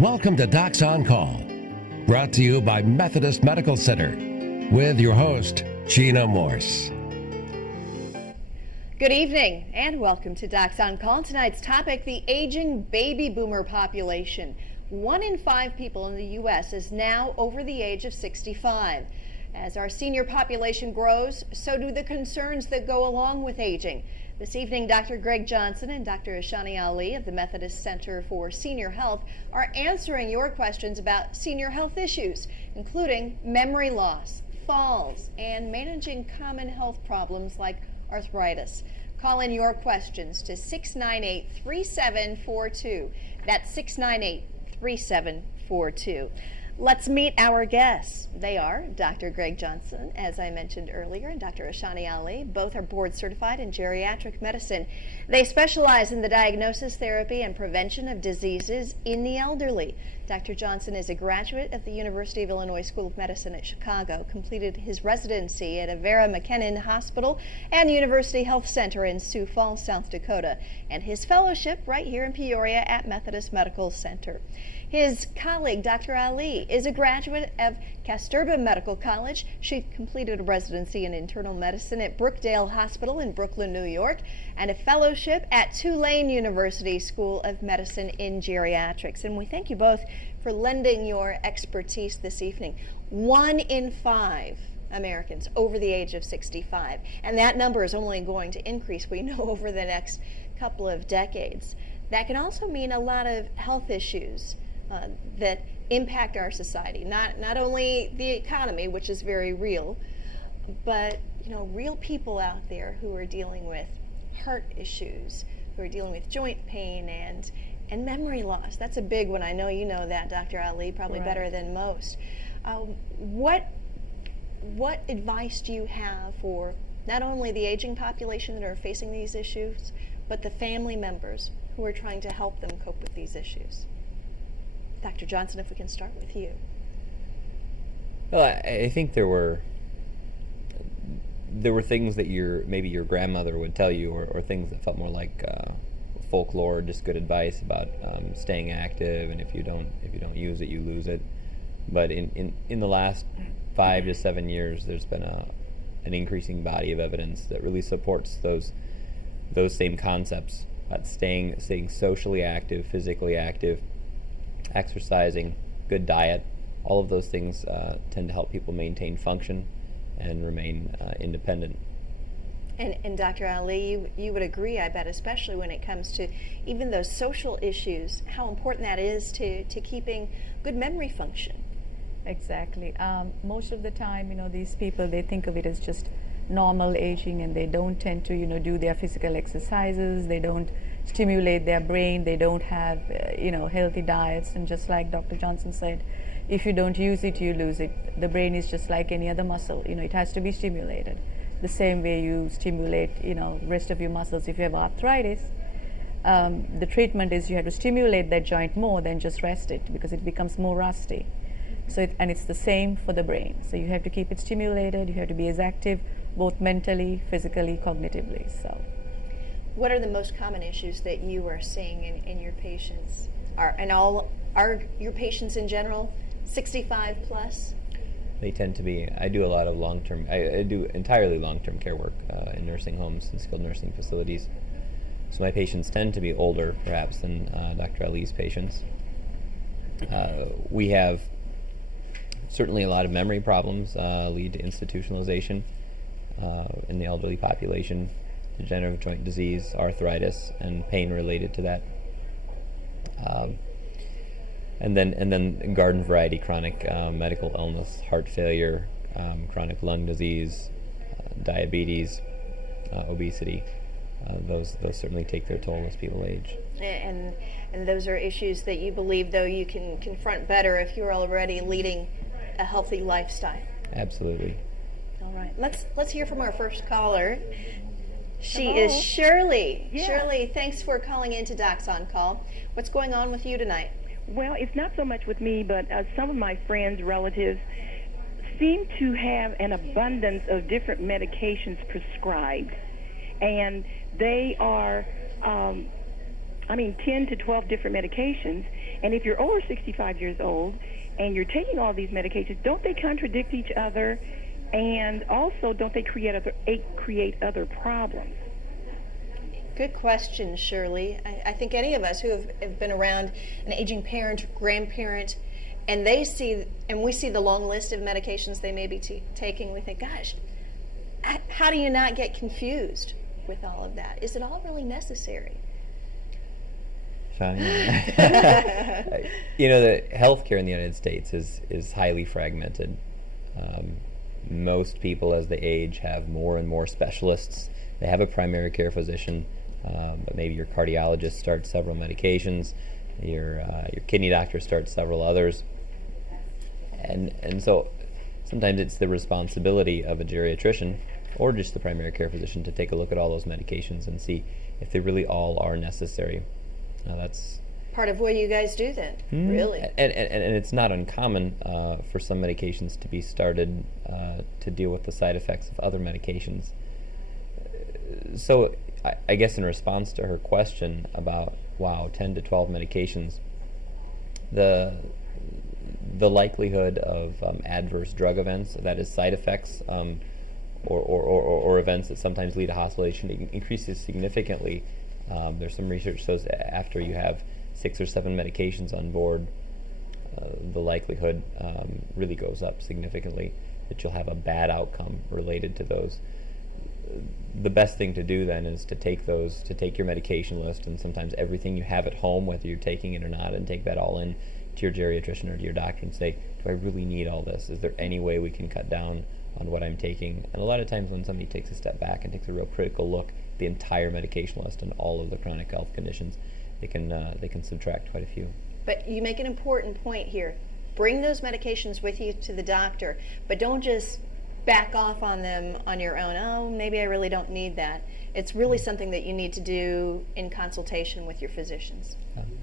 Welcome to Docs on Call, brought to you by Methodist Medical Center, with your host, Gina Morse. Good evening and welcome to Docs on Call. Tonight's topic, the aging baby boomer population. 1 in 5 people in the U.S. is now over the age of 65. As our senior population grows, so do the concerns that go along with aging. This evening, Dr. Greg Johnson and Dr. Ishani Ali of the Methodist Center for Senior Health are answering your questions about senior health issues, including memory loss, falls, and managing common health problems like arthritis. Call in your questions to 698-3742. That's 698-3742. Let's meet our guests. They are Dr. Greg Johnson, as I mentioned earlier, and Dr. Ishani Ali. Both are board certified in geriatric medicine. They specialize in the diagnosis, therapy, and prevention of diseases in the elderly. Dr. Johnson is a graduate of the University of Illinois School of Medicine at Chicago, completed his residency at Avera McKinnon Hospital and University Health Center in Sioux Falls, South Dakota, and his fellowship right here in Peoria at Methodist Medical Center. His colleague, Dr. Ali, is a graduate of Kasturba Medical College. She completed a residency in internal medicine at Brookdale Hospital in Brooklyn, New York, and a fellowship at Tulane University School of Medicine in geriatrics. And we thank you both for lending your expertise this evening. 1 in 5 Americans over the age of 65, and that number is only going to increase, we know, over the next couple of decades. That can also mean a lot of health issues that impact our society, not only the economy, which is very real, but real people out there who are dealing with heart issues, who are dealing with joint pain and memory loss. That's a big one. I know you know that, Dr. Ali, probably better than most. What advice do you have for not only the aging population that are facing these issues, but the family members who are trying to help them cope with these issues? Dr. Johnson, if we can start with you. Well, I think there were things that maybe your grandmother would tell you, or things that felt more like folklore, just good advice about staying active, and if you don't use it, you lose it. But in the last 5 to 7 years, there's been an increasing body of evidence that really supports those same concepts about staying socially active, physically active, exercising, good diet. All of those things tend to help people maintain function and remain independent. And Dr. Ali, you would agree, I bet, especially when it comes to even those social issues, how important that is to keeping good memory function. Exactly. Most of the time, these people, they think of it as just normal aging, and they don't tend to, do their physical exercises. They don't stimulate their brain. They don't have, healthy diets. And just like Dr. Johnson said, if you don't use it, you lose it. The brain is just like any other muscle. It has to be stimulated. The same way you stimulate, the rest of your muscles. If you have arthritis, the treatment is you have to stimulate that joint more than just rest it, because it becomes more rusty. And it's the same for the brain. So you have to keep it stimulated. You have to be as active, both mentally, physically, cognitively. So, what are the most common issues that you are seeing in your patients? Are your patients in general 65 plus? They tend to be. I do a lot of long-term. I do entirely long-term care work in nursing homes and skilled nursing facilities. So my patients tend to be older, perhaps, than Dr. Ali's patients. We have certainly a lot of memory problems lead to institutionalization in the elderly population, degenerative joint disease, arthritis, and pain related to that. And then garden variety chronic medical illness, heart failure, chronic lung disease, diabetes, obesity. Those certainly take their toll as people age. And those are issues that you believe, though, you can confront better if you're already leading a healthy lifestyle. Absolutely. All right. Let's hear from our first caller. She Hello. is Shirley. Yeah. Shirley, thanks for calling in to Docs on Call. What's going on with you tonight? Well, it's not so much with me, but some of my friends, relatives, seem to have an abundance of different medications prescribed. And they are, 10 to 12 different medications. And if you're over 65 years old and you're taking all these medications, don't they contradict each other? And also, don't they create other problems? Good question, Shirley. I think any of us who have been around an aging parent or grandparent, and we see the long list of medications they may be taking, we think, gosh, how do you not get confused with all of that? Is it all really necessary? Shani? The healthcare in the United States is highly fragmented. Most people, as they age, have more and more specialists. They have a primary care physician, but maybe your cardiologist starts several medications, your kidney doctor starts several others, and so sometimes it's the responsibility of a geriatrician or just the primary care physician to take a look at all those medications and see if they really all are necessary. Now that's part of what you guys do then, really. And it's not uncommon for some medications to be started to deal with the side effects of other medications. So I guess in response to her question about, 10 to 12 medications, the likelihood of adverse drug events, that is side effects, or events that sometimes lead to hospitalization, increases significantly. There's some research shows that after you have 6 or 7 medications on board, the likelihood really goes up significantly that you'll have a bad outcome related to those. The best thing to do then is to take your medication list and sometimes everything you have at home, whether you're taking it or not, and take that all in to your geriatrician or to your doctor and say, do I really need all this? Is there any way we can cut down on what I'm taking? And a lot of times when somebody takes a step back and takes a real critical look at the entire medication list and all of the chronic health conditions, they can subtract quite a few. But you make an important point here. Bring those medications with you to the doctor, but don't just back off on them on your own. Oh, maybe I really don't need that. It's really something that you need to do in consultation with your physicians.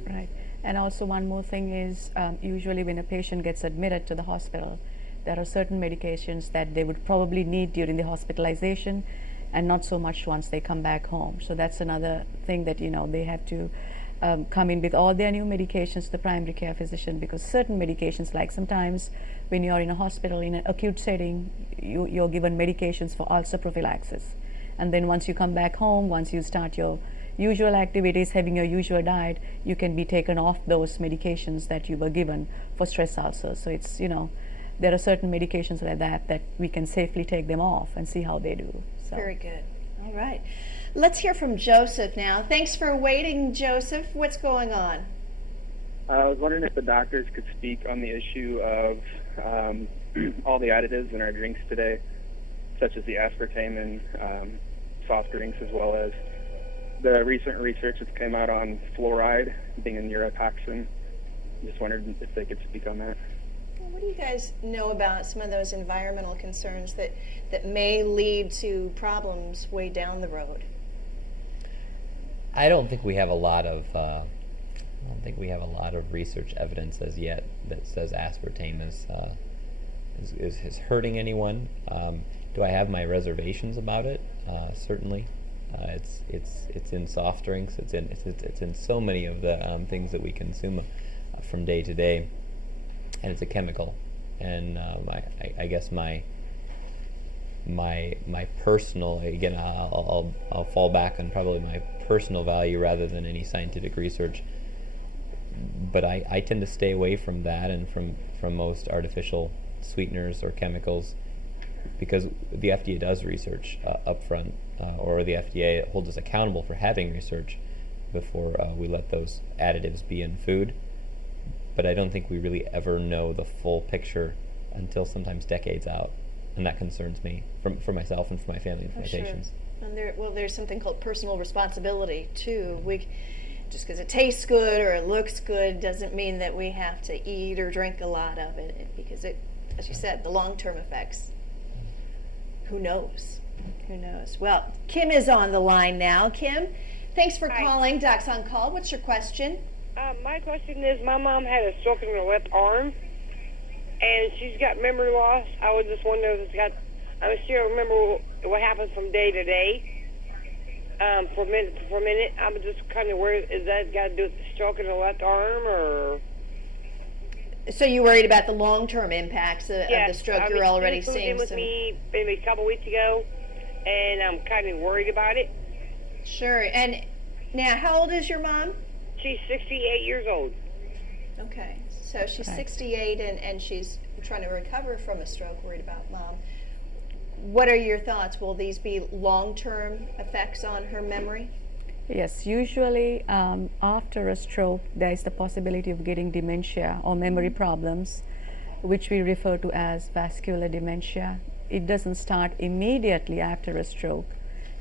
Right. And also one more thing is usually when a patient gets admitted to the hospital, there are certain medications that they would probably need during the hospitalization and not so much once they come back home. So that's another thing that, they have to come in with all their new medications to the primary care physician, because certain medications, like sometimes when you're in a hospital in an acute setting, you're given medications for ulcer prophylaxis. And then once you come back home, once you start your usual activities, having your usual diet, you can be taken off those medications that you were given for stress ulcers. So it's, there are certain medications like that we can safely take them off and see how they do. So. Very good. All right. Let's hear from Joseph now. Thanks for waiting, Joseph. What's going on? I was wondering if the doctors could speak on the issue of all the additives in our drinks today, such as the aspartame in soft drinks, as well as the recent research that's came out on fluoride being a neurotoxin. Just wondered if they could speak on that. What do you guys know about some of those environmental concerns that may lead to problems way down the road? I don't think we have a lot of research evidence as yet that says aspartame is hurting anyone. Do I have my reservations about it? Certainly. It's in soft drinks. It's in so many of the things that we consume from day to day, and it's a chemical. And I guess my personal, again, I'll fall back on probably my personal value rather than any scientific research. But I tend to stay away from that and from most artificial sweeteners or chemicals, because the FDA does research up front, or the FDA holds us accountable for having research before we let those additives be in food. But I don't think we really ever know the full picture until sometimes decades out, and that concerns me for myself and for my family and for my patients. And there's something called personal responsibility too. Just because it tastes good or it looks good doesn't mean that we have to eat or drink a lot of it, because it, as you said, the long-term effects. Who knows? Who knows? Well, Kim is on the line now. Kim, thanks for calling Docs on Call. What's your question? My question is, my mom had a stroke in her left arm, and she's got memory loss. I was just wondering if I still remember what happens from day to day, for minute. I'm just kind of worried, is that got to do with the stroke in the left arm, or? So you're worried about the long-term impacts of the stroke? I You're mean, already she moved seeing in with some. me maybe a couple weeks ago, and I'm kind of worried about it. Sure. And now, how old is your mom? She's 68 years old. Okay. So she's 68 and she's trying to recover from a stroke, worried about mom. What are your thoughts? Will these be long-term effects on her memory? Yes, usually after a stroke, there is the possibility of getting dementia or memory problems, which we refer to as vascular dementia. It doesn't start immediately after a stroke.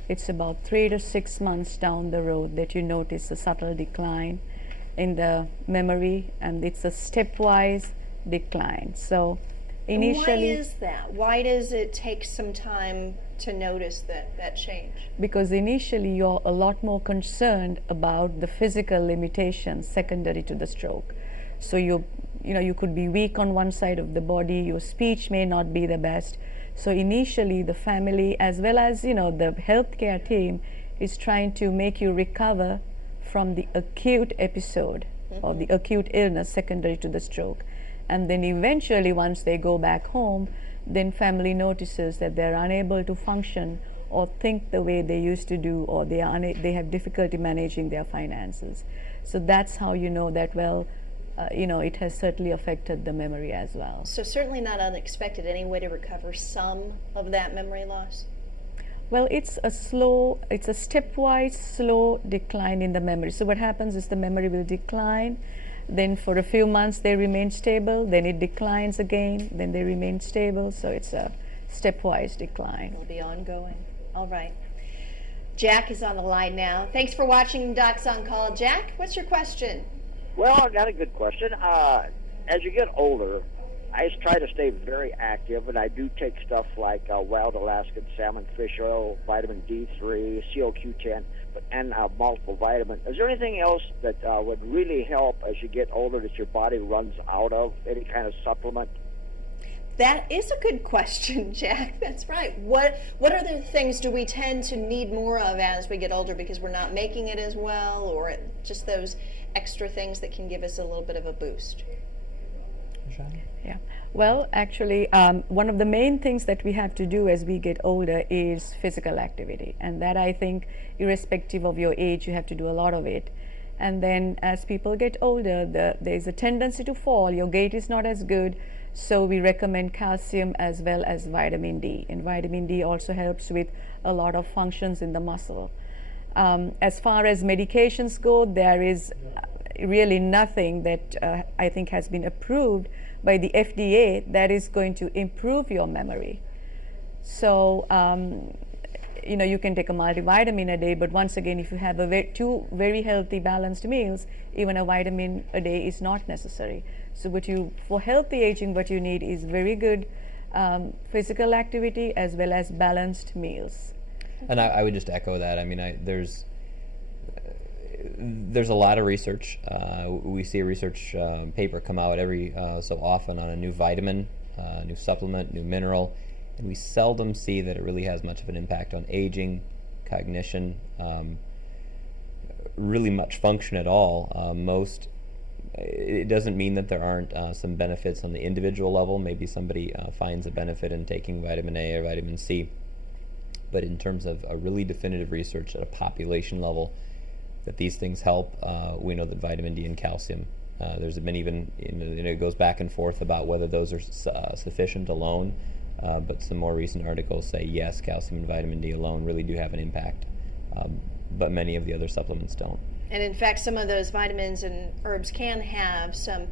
It's about 3 to 6 months down the road that you notice a subtle decline in the memory, and it's a stepwise decline. So initially, why is that? Why does it take some time to notice that change? Because initially you're a lot more concerned about the physical limitations secondary to the stroke. So you could be weak on one side of the body, your speech may not be the best. So initially the family as well as the healthcare team is trying to make you recover from the acute episode or the acute illness secondary to the stroke. And then eventually once they go back home, then family notices that they're unable to function or think the way they used to do, or they have difficulty managing their finances. So that's how you know that, well, it has certainly affected the memory as well. So certainly not unexpected. Any way to recover some of that memory loss? Well, it's a stepwise slow decline in the memory. So what happens is the memory will decline, then for a few months they remain stable, then it declines again, then they remain stable. So it's a stepwise decline. It'll be ongoing. All right. Jack is on the line now. Thanks for watching Docs on Call. Jack, what's your question? Well, I've got a good question. As you get older, I try to stay very active, and I do take stuff like wild Alaskan salmon fish oil, vitamin D3, CoQ10, and multiple vitamins. Is there anything else that would really help as you get older that your body runs out of? Any kind of supplement? That is a good question, Jack. That's right. What other things do we tend to need more of as we get older because we're not making it as well, or just those extra things that can give us a little bit of a boost? Yeah. Well, actually, one of the main things that we have to do as we get older is physical activity. And that, I think, irrespective of your age, you have to do a lot of it. And then as people get older, there's a tendency to fall. Your gait is not as good. So we recommend calcium as well as vitamin D. And vitamin D also helps with a lot of functions in the muscle. As far as medications go, there is really nothing that I think has been approved by the FDA that is going to improve your memory. So, you can take a multivitamin a day, but once again, if you have two very healthy, balanced meals, even a vitamin a day is not necessary. So for healthy aging, what you need is very good physical activity as well as balanced meals. And I would just echo that. I mean, there's a lot of research. We see a research paper come out every so often on a new vitamin, new supplement, new mineral, and we seldom see that it really has much of an impact on aging, cognition, really much function at all. It doesn't mean that there aren't some benefits on the individual level. Maybe somebody finds a benefit in taking vitamin A or vitamin C, but in terms of a really definitive research at a population level that these things help, we know that vitamin D and calcium. There's been even, it goes back and forth about whether those are sufficient alone, but some more recent articles say yes, calcium and vitamin D alone really do have an impact, but many of the other supplements don't. And in fact, some of those vitamins and herbs can have some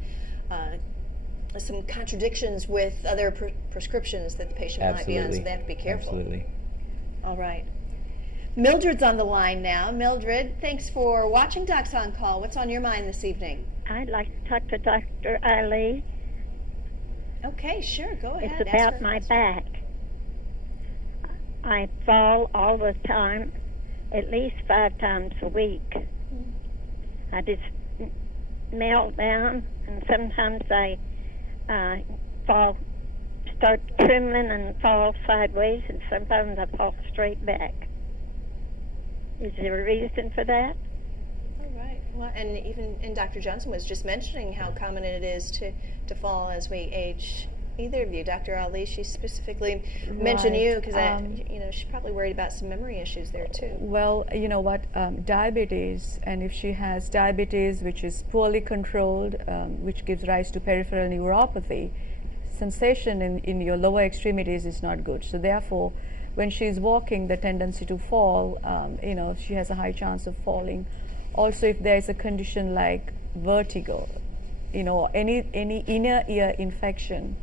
contradictions with other prescriptions that the patient might be on, so they have to be careful. Absolutely. All right. Mildred's on the line now. Mildred, thanks for watching Docs on Call. What's on your mind this evening? I'd like to talk to Dr. Ali. Okay, sure. Go ahead. It's about my back. I fall all the time, at least 5 times a week. I just melt down, and sometimes I start trembling and fall sideways, and sometimes I fall straight back. Is there a reason for that? All right. Well, and even Dr. Johnson was just mentioning how common it is to fall as we age. Either of you, Dr. Ali, she specifically mentioned you because she's probably worried about some memory issues there too. Well, you know what, diabetes, and if she has diabetes which is poorly controlled, which gives rise to peripheral neuropathy, sensation in your lower extremities is not good. So therefore, when she's walking, the tendency to fall, she has a high chance of falling. Also, if there is a condition like vertigo, any inner ear infection,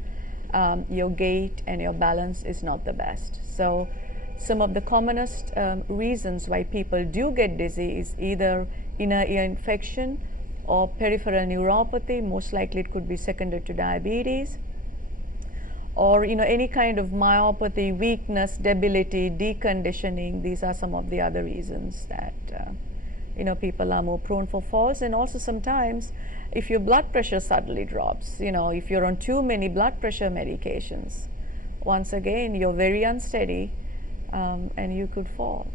your gait and your balance is not the best. So some of the commonest reasons why people do get dizzy is either inner ear infection or peripheral neuropathy. Most likely it could be secondary to diabetes, or any kind of myopathy, weakness, debility, deconditioning. These are some of the other reasons that people are more prone for falls. And also sometimes if your blood pressure suddenly drops, if you're on too many blood pressure medications, once again you're very unsteady, and you could fall.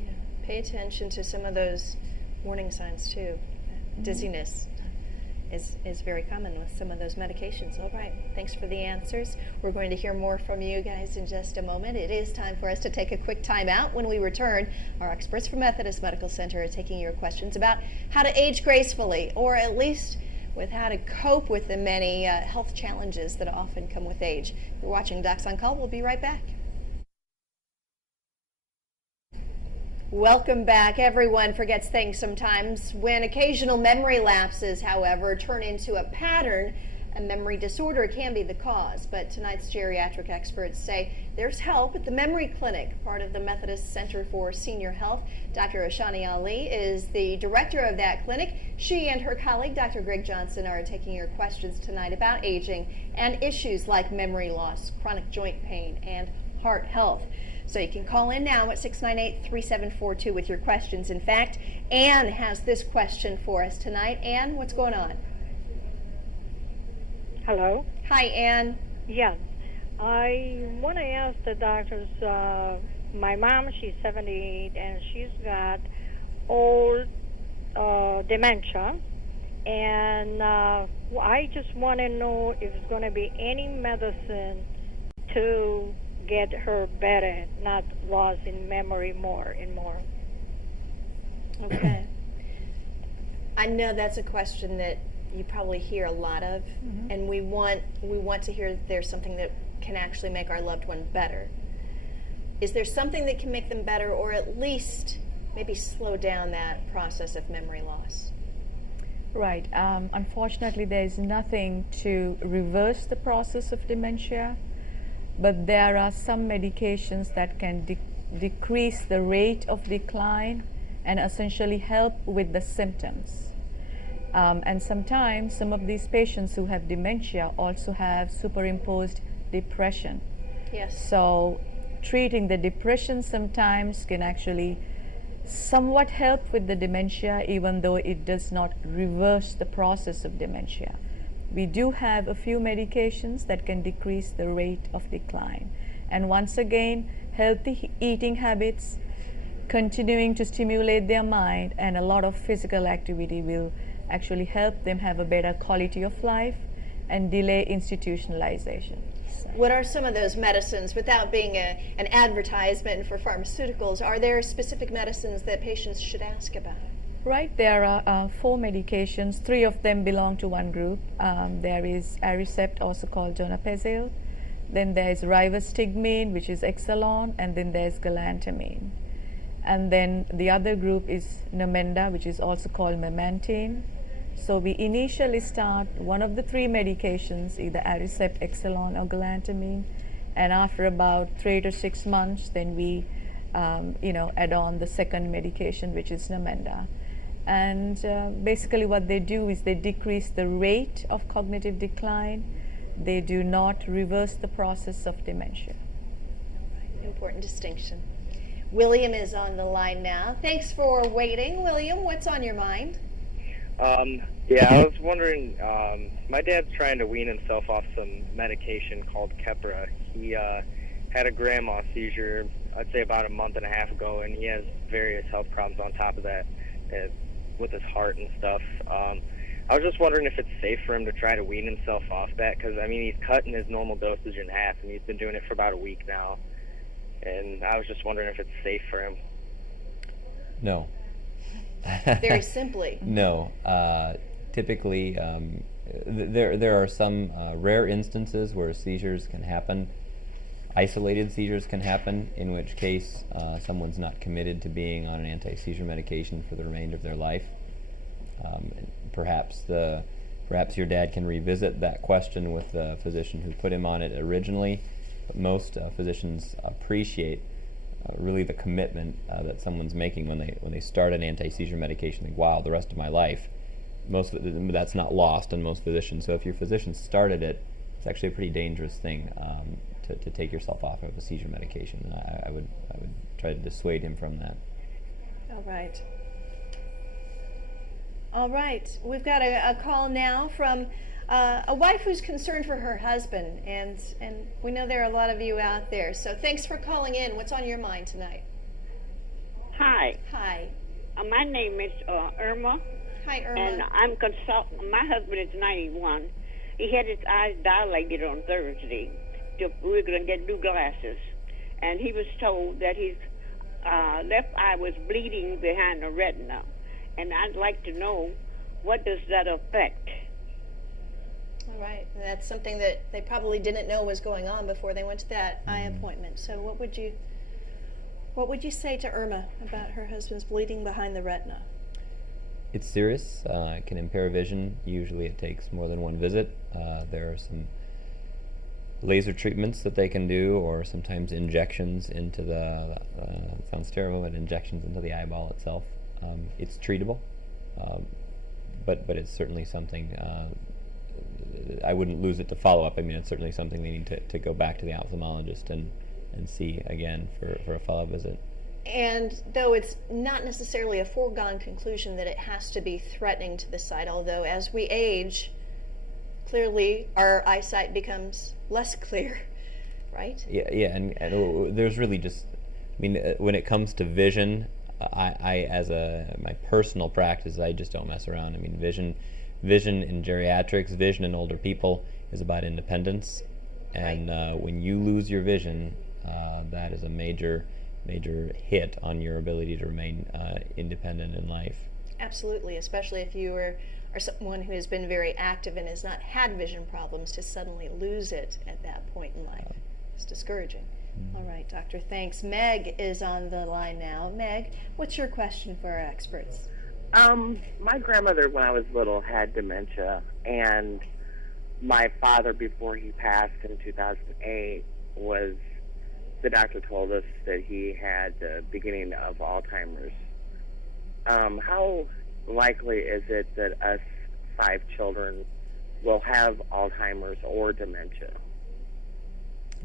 Yeah. Pay attention to some of those warning signs too. Dizziness is very common with some of those medications. All right, thanks for the answers. We're going to hear more from you guys in just a moment. It is time for us to take a quick time out. When we return, our experts from Methodist Medical Center are taking your questions about how to age gracefully, or at least with how to cope with the many health challenges that often come with age. You're watching Docs on Call. We'll be right back. Welcome back. Everyone forgets things sometimes. When occasional memory lapses, however, turn into a pattern, a memory disorder can be the cause. But tonight's geriatric experts say there's help at the Memory Clinic, part of the Methodist Center for Senior Health. Dr. Ishani Ali is the director of that clinic. She and her colleague, Dr. Greg Johnson, are taking your questions tonight about aging and issues like memory loss, chronic joint pain, and heart health. So you can call in now at 698-3742 with your questions. In fact, Ann has this question for us tonight. Ann, what's going on? Hello. Hi, Ann. Yes. I want to ask the doctors, my mom, she's 78, and she's got old dementia. And I just want to know if there's going to be any medicine to get her better, not lost in memory more and more. Okay. I know that's a question that you probably hear a lot of, and we want to hear that there's something that can actually make our loved one better. Is there something that can make them better, or at least maybe slow down that process of memory loss? Right. Unfortunately, there is nothing to reverse the process of dementia, but there are some medications that can decrease the rate of decline and essentially help with the symptoms. And sometimes some of these patients who have dementia also have superimposed depression. Yes. So treating the depression sometimes can actually somewhat help with the dementia, even though it does not reverse the process of dementia. We do have a few medications that can decrease the rate of decline. And once again, healthy eating habits, continuing to stimulate their mind, and a lot of physical activity will actually help them have a better quality of life and delay institutionalization. So. What are some of those medicines, without being an advertisement for pharmaceuticals, are there specific medicines that patients should ask about? Right, there are 4 medications. 3 of them belong to one group. There is Aricept, also called donepezil. Then there is rivastigmine, which is Exelon, and then there's galantamine. And then the other group is Namenda, which is also called memantine. So we initially start one of the 3 medications, either Aricept, Exelon, or galantamine, and after about 3 to 6 months, then we add on the second medication, which is Namenda. And basically what they do is they decrease the rate of cognitive decline. They do not reverse the process of dementia. Important distinction. William is on the line now. Thanks for waiting. William, what's on your mind? Yeah, I was wondering, my dad's trying to wean himself off some medication called Keppra. He had a grand mal seizure, I'd say about a month and a half ago, and he has various health problems on top of that. with his heart and stuff. I was just wondering if it's safe for him to try to wean himself off that, because I mean he's cutting his normal dosage in half, and he's been doing it for about a week now. And I was just wondering if it's safe for him. No. Very simply. No. Typically, there are some rare instances where seizures can happen. Isolated seizures can happen, in which case someone's not committed to being on an anti-seizure medication for the remainder of their life. Perhaps your dad can revisit that question with the physician who put him on it originally. But most physicians appreciate really the commitment that someone's making when they start an anti-seizure medication. Think, wow, the rest of my life. That's not lost on most physicians. So if your physician started it, it's actually a pretty dangerous thing to take yourself off of a seizure medication. And I would try to dissuade him from that. All right. All right. We've got a call now from a wife who's concerned for her husband, and we know there are a lot of you out there. So thanks for calling in. What's on your mind tonight? Hi. Hi. My name is Irma. Hi, Irma. And I'm consulting. My husband is 91. He had his eyes dilated on Thursday. We're going to get new glasses. And he was told that his left eye was bleeding behind the retina. And I'd like to know, what does that affect? All right. That's something that they probably didn't know was going on before they went to that eye appointment. So what would you say to Irma about her husband's bleeding behind the retina? It's serious. It can impair vision. Usually it takes more than one visit. There are some laser treatments that they can do, or sometimes injections into the, sounds terrible, but injections into the eyeball itself. It's treatable, but it's certainly something, I wouldn't lose it to follow up. I mean, it's certainly something they need to go back to the ophthalmologist and see again for a follow-up visit. And though it's not necessarily a foregone conclusion that it has to be threatening to the sight, although as we age, clearly our eyesight becomes less clear, right? Yeah, and there's really just, I mean, when it comes to vision, I as my personal practice, I just don't mess around. I mean, vision in geriatrics, vision in older people is about independence, and when you lose your vision, that is a major hit on your ability to remain independent in life. Absolutely, especially if you are someone who has been very active and has not had vision problems, to suddenly lose it at that point in life. It's discouraging. All right, Doctor, thanks. Meg is on the line now. Meg, what's your question for our experts? My grandmother, when I was little, had dementia, and my father, before he passed in 2008, the doctor told us that he had the beginning of Alzheimer's. How likely is it that us 5 children will have Alzheimer's or dementia?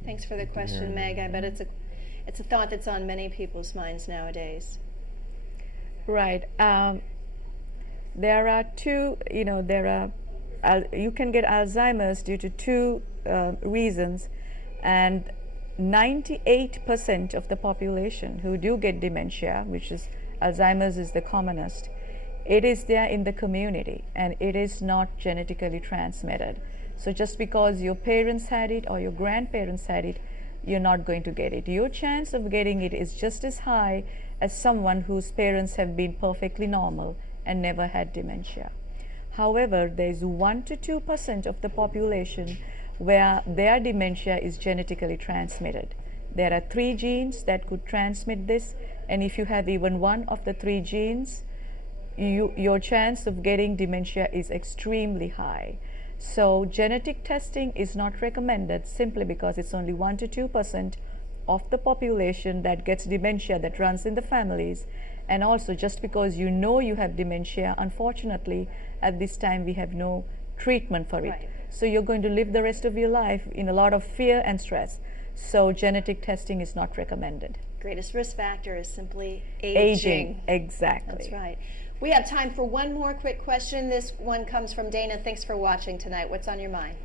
Thanks for the question, Meg. I bet it's a thought that's on many people's minds nowadays. Right. There are two, you can get Alzheimer's due to 2 reasons, and 98% of the population who do get dementia, which is Alzheimer's is the commonest, it is there in the community, and it is not genetically transmitted. So just because your parents had it or your grandparents had it, you're not going to get it. Your chance of getting it is just as high as someone whose parents have been perfectly normal and never had dementia. However, there's 1 to 2% of the population where their dementia is genetically transmitted. There are 3 genes that could transmit this, and if you have even one of the 3 genes, your chance of getting dementia is extremely high. So genetic testing is not recommended simply because it's only 1 to 2% of the population that gets dementia that runs in the families, and also just because you know you have dementia, unfortunately at this time we have no treatment for it. Right. So you're going to live the rest of your life in a lot of fear and stress. So genetic testing is not recommended. Greatest risk factor is simply aging. Exactly. That's right. We have time for one more quick question. This one comes from Dana. Thanks for watching tonight. What's on your mind?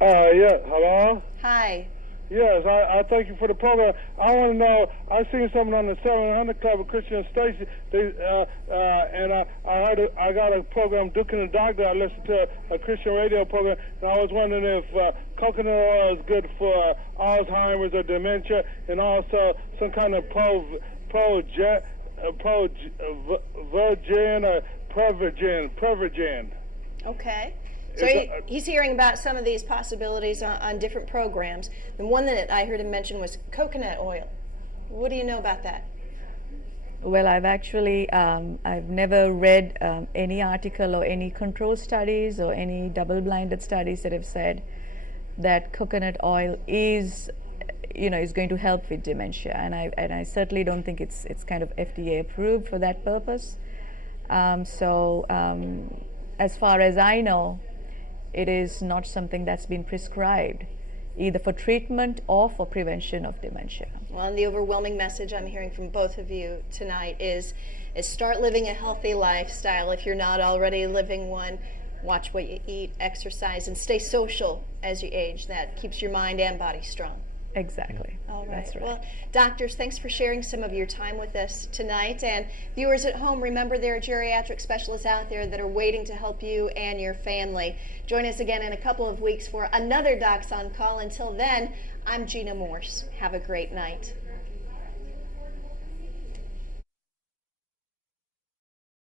Yeah, hello? Hi. Yes, I thank you for the program. I want to know, I seen something on the 700 Club of Christian Station, and I heard I got a program, Duke and the Doctor. I listened to a Christian radio program, and I was wondering if coconut oil is good for Alzheimer's or dementia, and also some kind of Provirgin or Previrgin. Okay. So he's hearing about some of these possibilities on different programs. The one that I heard him mention was coconut oil. What do you know about that? Well, I've actually, I've never read any article or any control studies or any double-blinded studies that have said that coconut oil is, is going to help with dementia. And I certainly don't think it's kind of FDA approved for that purpose. As far as I know, it is not something that's been prescribed, either for treatment or for prevention of dementia. Well, and the overwhelming message I'm hearing from both of you tonight is start living a healthy lifestyle. If you're not already living one, watch what you eat, exercise, and stay social as you age. That keeps your mind and body strong. Exactly. All right. That's right. Well, doctors, thanks for sharing some of your time with us tonight. And viewers at home, remember there are geriatric specialists out there that are waiting to help you and your family. Join us again in a couple of weeks for another Docs on Call. Until then, I'm Gina Morse. Have a great night.